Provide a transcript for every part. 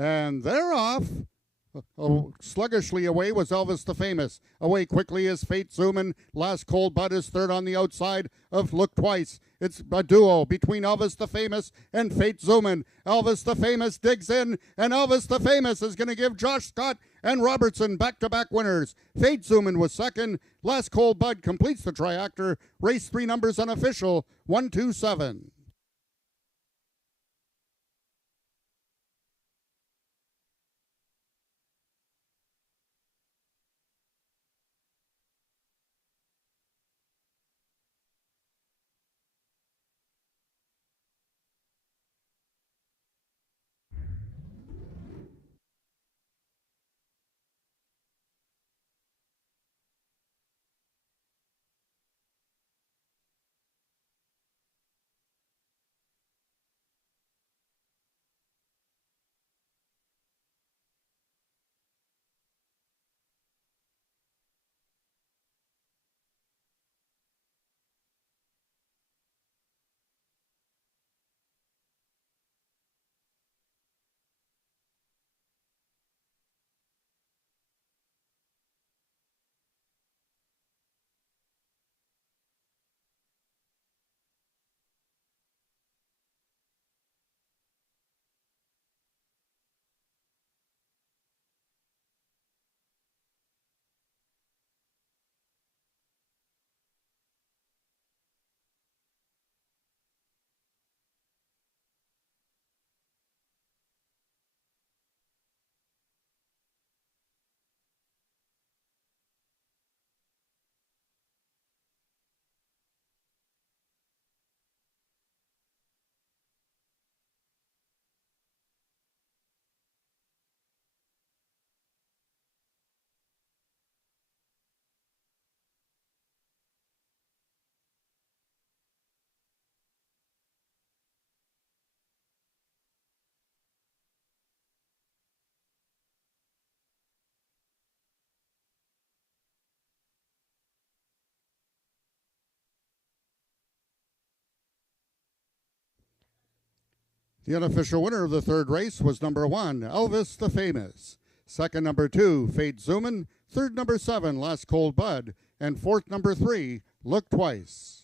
And they're off. Oh, sluggishly away was Elvis the Famous. Away quickly is Fate Zoomin. Last Cold Bud is third on the outside of Look Twice. It's a duo between Elvis the Famous and Fate Zoomin. Elvis the Famous digs in, and Elvis the Famous is going to give Josh Scott and Robertson back-to-back winners. Fate Zoomin was second. Last Cold Bud completes the triactor. Race 3 numbers unofficial, 127. The unofficial winner of the third race was number 1, Elvis the Famous. Second, number 2, Fate Zoomin. Third, number 7, Last Cold Bud. And fourth, number 3, Look Twice.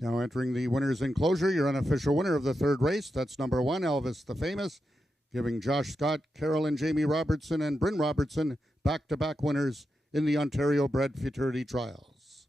Now entering the winner's enclosure, your unofficial winner of the third race. That's number 1, Elvis the Famous, giving Josh Scott, Carol and Jamie Robertson, and Bryn Robertson back-to-back winners in the Ontario Bred Futurity Trials.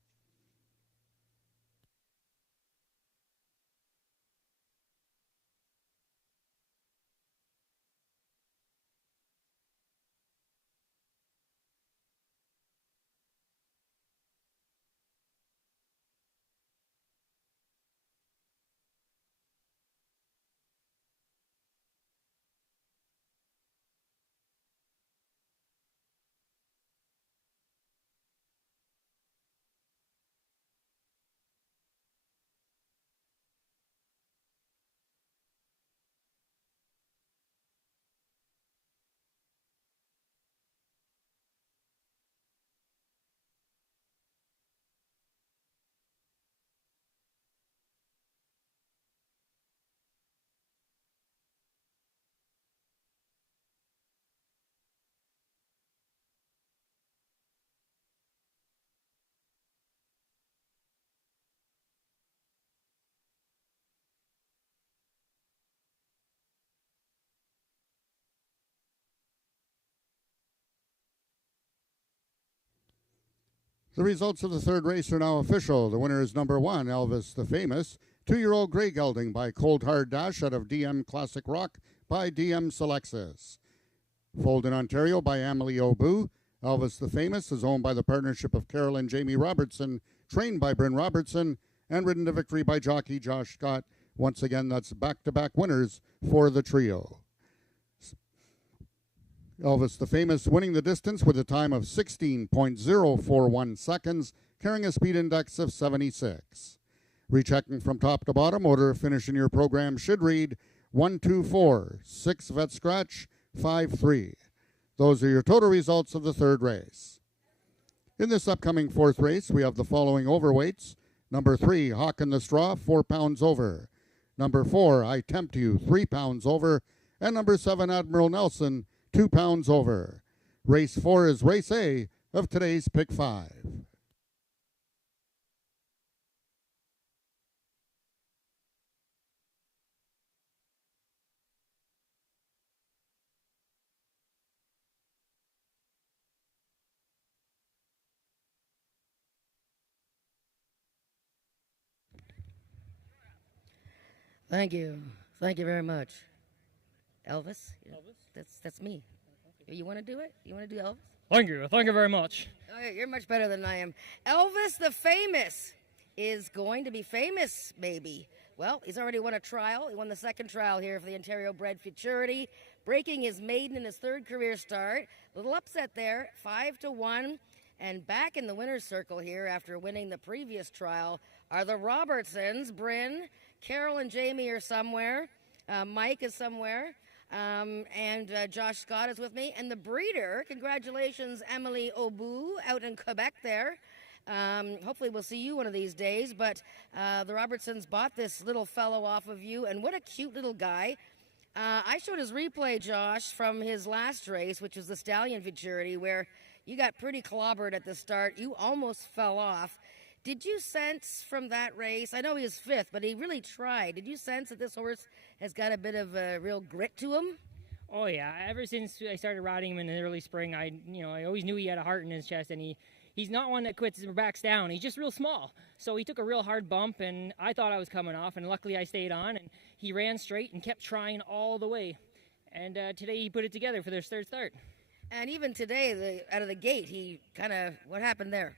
The results of the third race are now official. The winner is number 1, Elvis the Famous, 2-year-old Grey Gelding by Cold Hard Dash out of DM Classic Rock by DM Selexis. Foaled in Ontario by Amelie Obu, Elvis the Famous is owned by the partnership of Carol and Jamie Robertson, trained by Bryn Robertson, and ridden to victory by jockey Josh Scott. Once again, that's back-to-back winners for the trio. Elvis the Famous winning the distance with a time of 16.041 seconds, carrying a speed index of 76. Rechecking from top to bottom, order of finish in your program should read 1, 2, 4, 6 vet scratch, 5, 3. Those are your total results of the third race. In this upcoming fourth race, we have the following overweights. Number 3, Hawk in the Straw, 4 pounds over. Number 4, I Tempt You, 3 pounds over. And number 7, Admiral Nelson, 2 pounds over. Race 4 is race A of today's Pick 5. Thank you. Thank you very much. Elvis? That's me. You want to do it? You want to do Elvis? Thank you. Thank you very much. Oh, you're much better than I am. Elvis the Famous is going to be famous, maybe. Well, he's already won a trial. He won the second trial here for the Ontario Bred Futurity, breaking his maiden in his third career start. Little upset there, 5-1. And back in the winner's circle here after winning the previous trial are the Robertsons. Bryn, Carol and Jamie are somewhere. Mike is somewhere. And Josh Scott is with me. And the breeder, congratulations, Amelie Obu out in Quebec there. Hopefully we'll see you one of these days. But the Robertsons bought this little fellow off of you. And what a cute little guy. I showed his replay, Josh, from his last race, which was the Stallion Futurity, where you got pretty clobbered at the start. You almost fell off. Did you sense from that race, I know he was 5th, but he really tried. Did you sense that this horse has got a bit of real grit to him? Oh yeah, ever since I started riding him in the early spring, I always knew he had a heart in his chest, and he's not one that quits or backs down. He's just real small. So he took a real hard bump, and I thought I was coming off, and luckily I stayed on, and he ran straight and kept trying all the way. And today he put it together for their third start. And even today, out of the gate, he what happened there?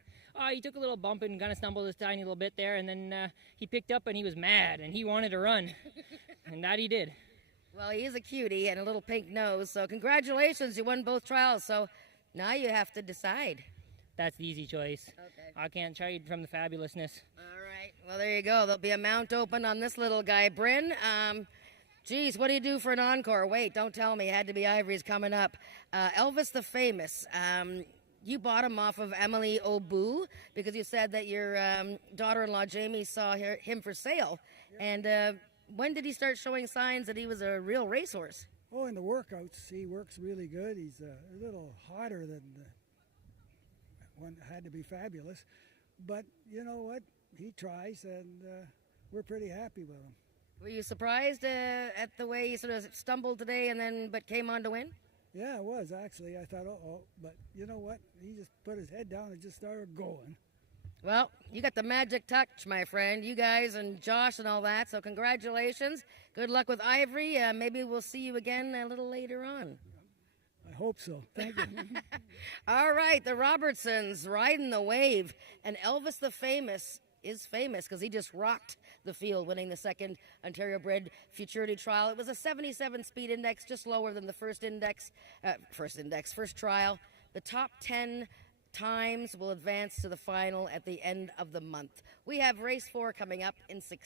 He took a little bump and kind of stumbled a tiny little bit there, and then he picked up and he was mad, and he wanted to run. And that he did. Well, he is a cutie and a little pink nose, so congratulations, you won both trials. So now you have to decide. That's the easy choice. Okay. I can't trade from the fabulousness. All right. Well, there you go. There'll be a mount open on this little guy. Bryn, geez, what do you do for an encore? Wait, don't tell me. It had to be Ivory's coming up. Elvis the Famous. You bought him off of Amelie Obu because you said that your daughter-in-law Jamie saw him for sale. And when did he start showing signs that he was a real racehorse? Oh, in the workouts, he works really good. He's a little hotter than one had to be fabulous. But you know what? He tries, and we're pretty happy with him. Were you surprised at the way he sort of stumbled today but came on to win? Yeah, I was, actually. I thought, uh-oh, but you know what? He just put his head down and just started going. Well, you got the magic touch, my friend. You guys and Josh and all that, so congratulations. Good luck with Ivory. Maybe we'll see you again a little later on. I hope so. Thank you. All right, the Robertsons riding the wave. And Elvis the Famous is famous because he just rocked the field, winning the second Ontario Bred Futurity trial. It was a 77 speed index, just lower than the first trial. The top 10 times will advance to the final at the end of the month. We have race 4 coming up in 60.